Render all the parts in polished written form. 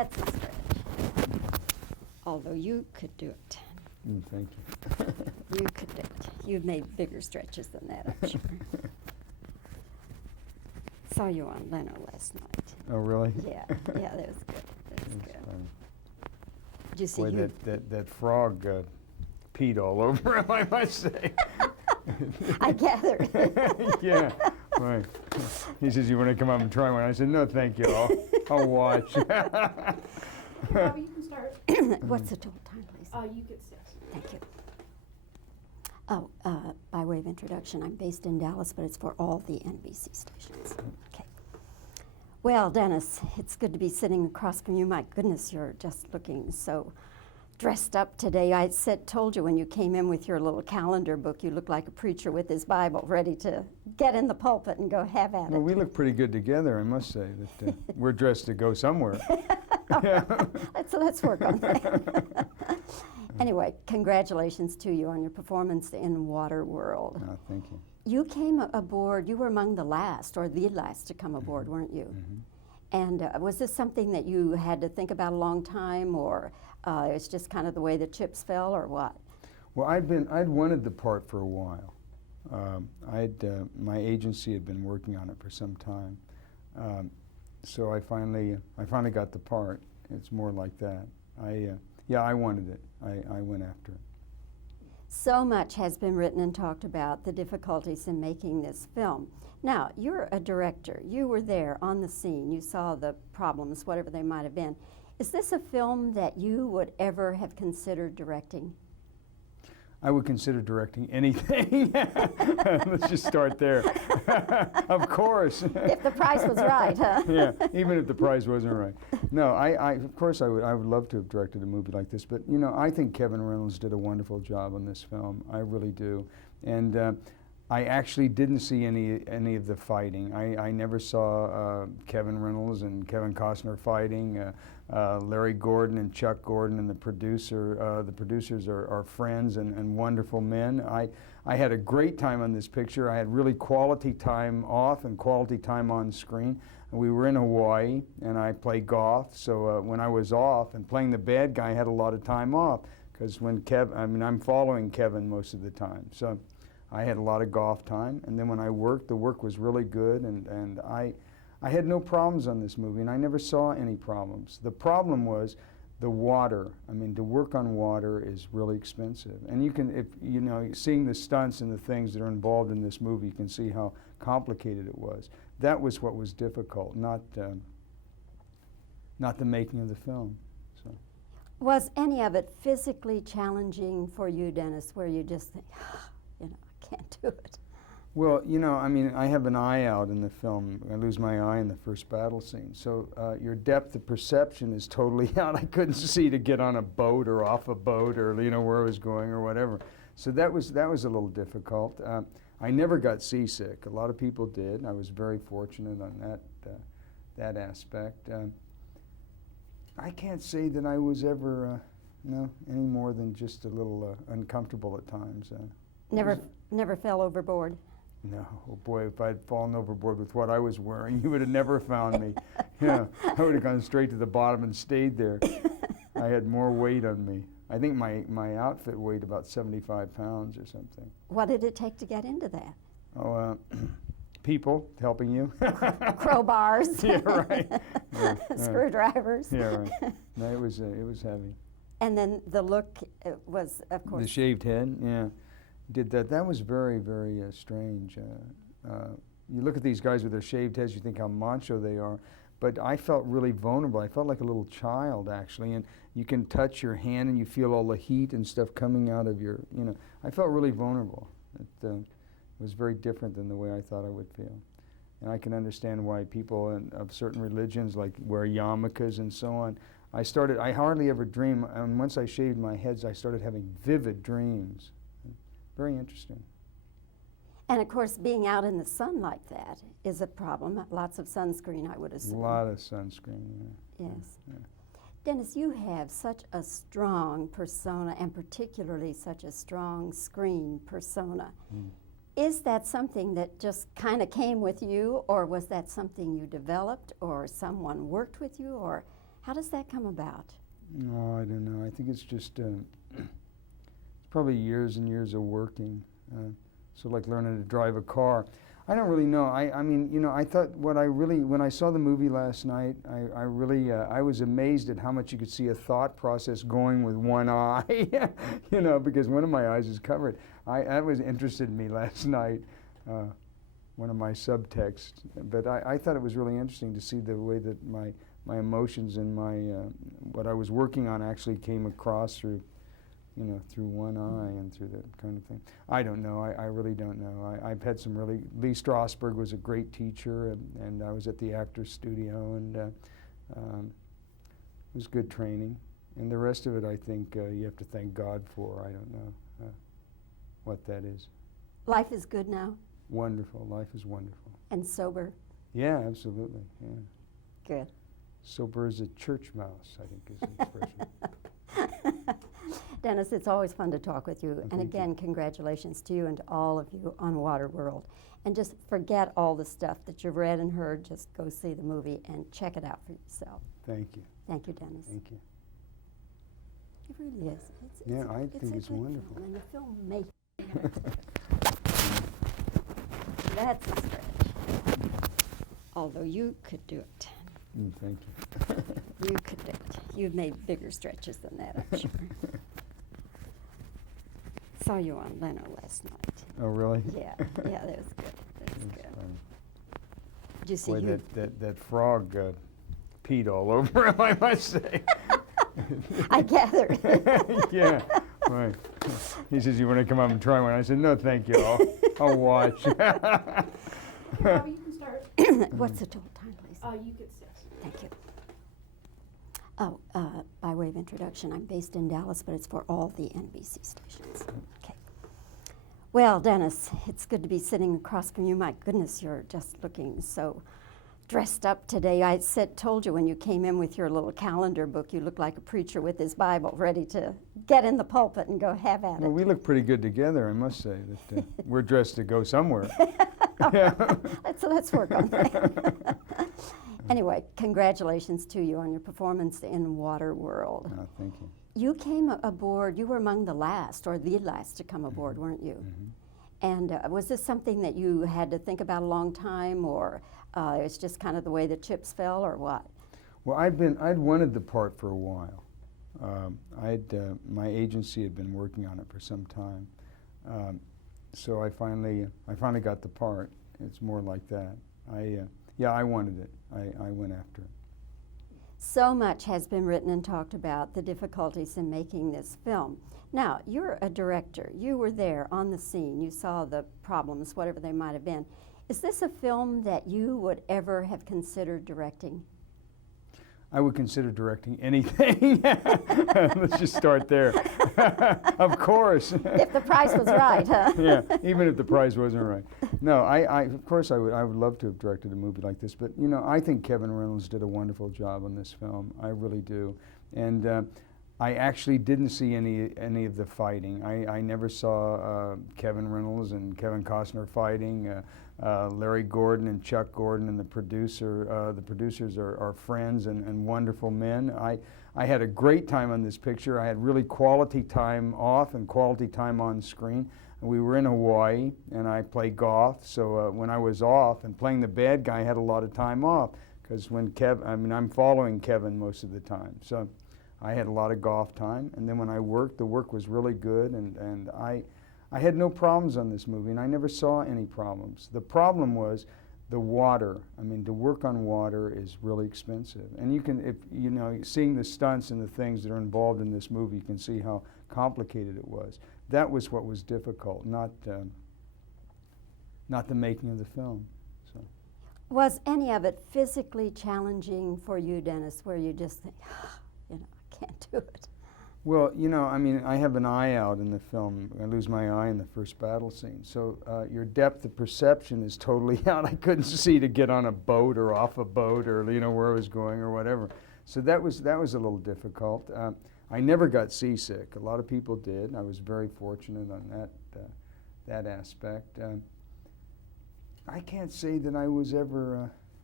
That's a stretch. Although you could do it. Thank you. You could do it. You've made bigger stretches than that, I'm sure. Saw you on Leno last night. Oh, really? Yeah, that was good. That was good. Funny. Did you see Boy, that frog peed all over him, I must say. I gathered. Yeah, right. He says, "You want to come up and try one?" I said, "No, thank you. I'll watch." Bobbie, you can start. What's the total time, please? You get 6. Thank you. Oh, by way of introduction, I'm based in Dallas, but it's for all the NBC stations. Okay. Well, Dennis, it's good to be sitting across from you. My goodness, you're just looking so dressed up today. I told you when you came in with your little calendar book, you look like a preacher with his Bible, ready to get in the pulpit and go have at it. Well, we look pretty good together, I must say. That we're dressed to go somewhere. Let's work on that. Anyway, congratulations to you on your performance in Waterworld. Oh, thank you. You came aboard, you were among the last, or the last to come aboard, weren't you? And was this something that you had to think about a long time, or it's just kind of the way the chips fell, or what? Well, I'd wanted the part for a while. My agency had been working on it for some time. So I finally got the part. It's more like that. I wanted it. I went after it. So much has been written and talked about the difficulties in making this film. Now, you're a director. You were there on the scene. You saw the problems, whatever they might have been. Is this a film that you would ever have considered directing? I would consider directing anything. Let's just start there. Of course. If the price was right, huh? Yeah, even if the price wasn't right. No, of course I would love to have directed a movie like this, but you know, I think Kevin Reynolds did a wonderful job on this film. I really do. And I actually didn't see any of the fighting. I never saw Kevin Reynolds and Kevin Costner fighting. Larry Gordon and Chuck Gordon and the producers are friends and wonderful men. I had a great time on this picture. I had really quality time off and quality time on screen. We were in Hawaii, and I played golf. So when I was off and playing the bad guy, I had a lot of time off because I'm following Kevin most of the time. So I had a lot of golf time, and then when I worked, the work was really good, and I had no problems on this movie, and I never saw any problems. The problem was the water. I mean, to work on water is really expensive, and you can, if you know, seeing the stunts and the things that are involved in this movie, you can see how complicated it was. That was what was difficult, not the making of the film. So. Was any of it physically challenging for you, Dennis, where you just think, you know, I can't do it? Well, you know, I mean, I have an eye out in the film. I lose my eye in the first battle scene. So your depth of perception is totally out. I couldn't see to get on a boat or off a boat or, you know, where I was going or whatever. So that was a little difficult. I never got seasick. A lot of people did. I was very fortunate on that aspect. I can't say that I was ever, any more than just a little uncomfortable at times. Never fell overboard? No, oh boy, if I'd fallen overboard with what I was wearing, you would have never found me. Yeah, I would have gone straight to the bottom and stayed there. I had more weight on me. I think my outfit weighed about 75 pounds or something. What did it take to get into that? Oh, people helping you. Crowbars. Yeah, right. Yeah, Screwdrivers. Yeah, right. No, it was heavy. And then the look was, of course. The shaved head, yeah. Did that. That was very, very strange. You look at these guys with their shaved heads, you think how macho they are, but I felt really vulnerable. I felt like a little child, actually, and you can touch your hand and you feel all the heat and stuff coming out of your, you know. I felt really vulnerable. It was very different than the way I thought I would feel. And I can understand why people of certain religions like wear yarmulkes and so on. I hardly ever dream, and once I shaved my heads, I started having vivid dreams. Very interesting. And of course, being out in the sun like that is a problem. Lots of sunscreen, I would assume. A lot of sunscreen, yeah. Yes. Yeah. Dennis, you have such a strong persona, and particularly such a strong screen persona. Is that something that just kind of came with you, or was that something you developed, or someone worked with you, or How does that come about? No, I don't know. I think it's just it's probably years and years of working. So like learning to drive a car. I don't really know. I mean, you know, I thought when I saw the movie last night, I really, I was amazed at how much you could see a thought process going with one eye, you know, because one of my eyes is covered. That was interested in me last night, one of my subtexts. But I thought it was really interesting to see the way that my emotions and what I was working on actually came across through, you know, through one eye and through that kind of thing. I don't know. I really don't know. I've had some really. Lee Strasberg was a great teacher, and I was at the Actors Studio, and it was good training. And the rest of it, I think, you have to thank God for. I don't know what that is. Life is good now Wonderful. Life is wonderful. and sober. Yeah, absolutely. Yeah. Good. Sober as a church mouse, I think is the expression. Dennis, it's always fun to talk with you. And Thank you. again, congratulations to you and to all of you on Waterworld. And just forget all the stuff that you've read and heard. Just go see the movie and check it out for yourself. Thank you. Thank you, Dennis. Thank you. It really is. Yeah, I think a it's good wonderful. Film, and the film That's a stretch. Although you could do it. Thank you. You could do it. You've made bigger stretches than that, I'm sure. Saw you on Leno last night. Oh, really? Yeah, that was good. That was That's good. funny. Did you see Boy, you? that frog peed all over him, I must say. I gathered. Yeah, right. He says, "You want to come up and try one?" I said, "No, thank you. I'll watch." Bobbie, you can start. What's the total time, please? You could sit. Thank you. Oh, by way of introduction, I'm based in Dallas, but it's for all the NBC stations. Okay. Well, Dennis, it's good to be sitting across from you. My goodness, you're just looking so dressed up today. I told you when you came in with your little calendar book, you look like a preacher with his Bible, ready to get in the pulpit and go have at Well, it. we look pretty good together, I must say. That we're dressed to go somewhere. Let's work on that. Anyway, congratulations to you on your performance in Waterworld. Oh, thank you. You came aboard, you were among the last, or the last to come aboard, weren't you? And was this something that you had to think about a long time, or it's just kind of the way the chips fell, or what? Well, I'd wanted the part for a while. My agency had been working on it for some time. So I finally got the part. It's more like that. I wanted it. I went after it. So much has been written and talked about the difficulties in making this film. Now, you're a director. You were there on the scene. You saw the problems, whatever they might have been. Is this a film that you would ever have considered directing? I would consider directing anything. Let's just start there. Of course. If the price was right, huh? Yeah, even if the price wasn't right. No, of course I would love to have directed a movie like this, but you know, I think Kevin Reynolds did a wonderful job on this film. I really do. And I actually didn't see any of the fighting. I never saw Kevin Reynolds and Kevin Costner fighting. Larry Gordon and Chuck Gordon and the producers are friends and wonderful men. I had a great time on this picture. I had really quality time off and quality time on screen. We were in Hawaii, and I played golf. So when I was off and playing the bad guy, I had a lot of time off because I'm following Kevin most of the time. So I had a lot of golf time, and then when I worked, the work was really good, and I had no problems on this movie, and I never saw any problems. The problem was the water. I mean, to work on water is really expensive, and you can, if you know, seeing the stunts and the things that are involved in this movie, you can see how complicated it was. That was what was difficult, not the making of the film. So. Was any of it physically challenging for you, Dennis, where you just think, you know, I can't do it? Well, you know, I mean, I have an eye out in the film. I lose my eye in the first battle scene. So your depth of perception is totally out. I couldn't see to get on a boat or off a boat or, you know, where I was going or whatever. So that was a little difficult. I never got seasick. A lot of people did. I was very fortunate on that aspect. I can't say that I was ever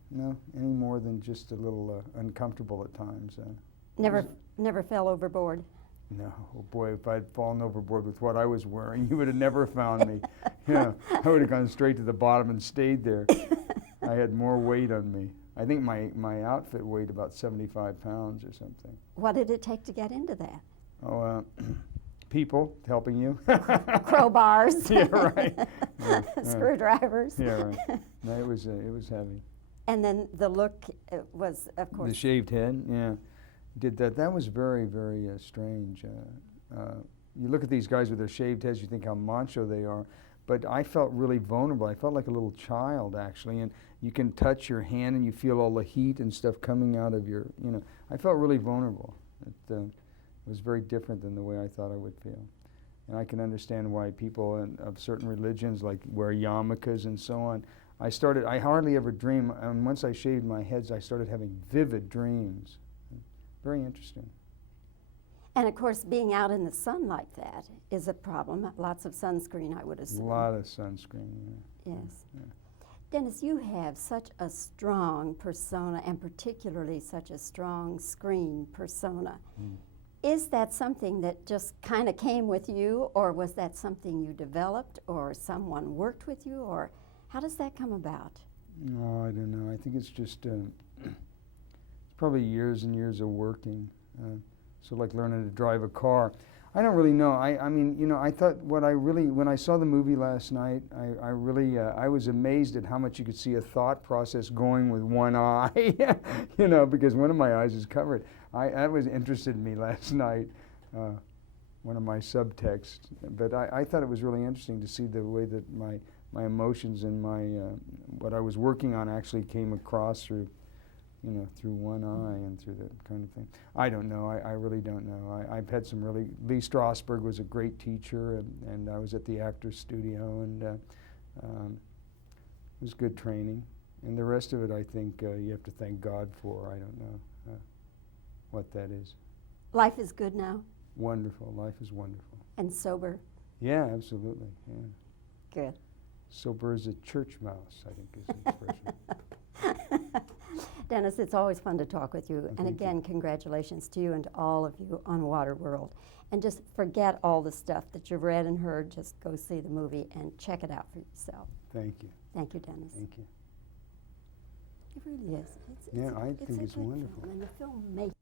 no, any more than just a little uncomfortable at times. Never fell overboard. No, oh boy, if I'd fallen overboard with what I was wearing, you would have never found me. Yeah, I would have gone straight to the bottom and stayed there. I had more weight on me. I think my outfit weighed about 75 pounds or something. What did it take to get into that? Oh, people helping you. Crowbars. Yeah, right. Screwdrivers. Yeah, right. No, it was heavy. And then the look was, of course. The shaved head, yeah. Did that. That was very, very strange. You look at these guys with their shaved heads, you think how macho they are. But I felt really vulnerable. I felt like a little child, actually. And you can touch your hand and you feel all the heat and stuff coming out of your, I felt really vulnerable. It was very different than the way I thought I would feel. And I can understand why people of certain religions like wear yarmulkes and so on. I hardly ever dream, and once I shaved my heads, I started having vivid dreams. Very interesting. And of course, being out in the sun like that is a problem. Lots of sunscreen, I would assume. A lot of sunscreen, yeah. Yes. Yeah. Dennis, you have such a strong persona, and particularly such a strong screen persona. Is that something that just kind of came with you, or was that something you developed, or someone worked with you, or how does that come about? No, I don't know. I think it's just it's probably years and years of working. So like learning to drive a car. I don't really know. I mean, I thought when I saw the movie last night, I was amazed at how much you could see a thought process going with one eye, because one of my eyes is covered. That was interested in me last night, one of my subtexts. But I thought it was really interesting to see the way that my emotions and what I was working on actually came across through one eye and through that kind of thing. I don't know. I really don't know. I've had some really. Lee Strasberg was a great teacher, and I was at the Actors Studio, and it was good training. And the rest of it, I think, you have to thank God for. I don't know what that is. Life is good now? Wonderful. Life is wonderful. And sober? Yeah, absolutely. Yeah. Good. Sober as a church mouse, I think is the expression. Dennis, it's always fun to talk with you. And Thank again, you. Congratulations to you and to all of you on Waterworld. And just forget all the stuff that you've read and heard. Just go see the movie and check it out for yourself. Thank you. Thank you, Dennis. Thank you. It really is. Yeah, I think a it's good wonderful. Film, and the film makes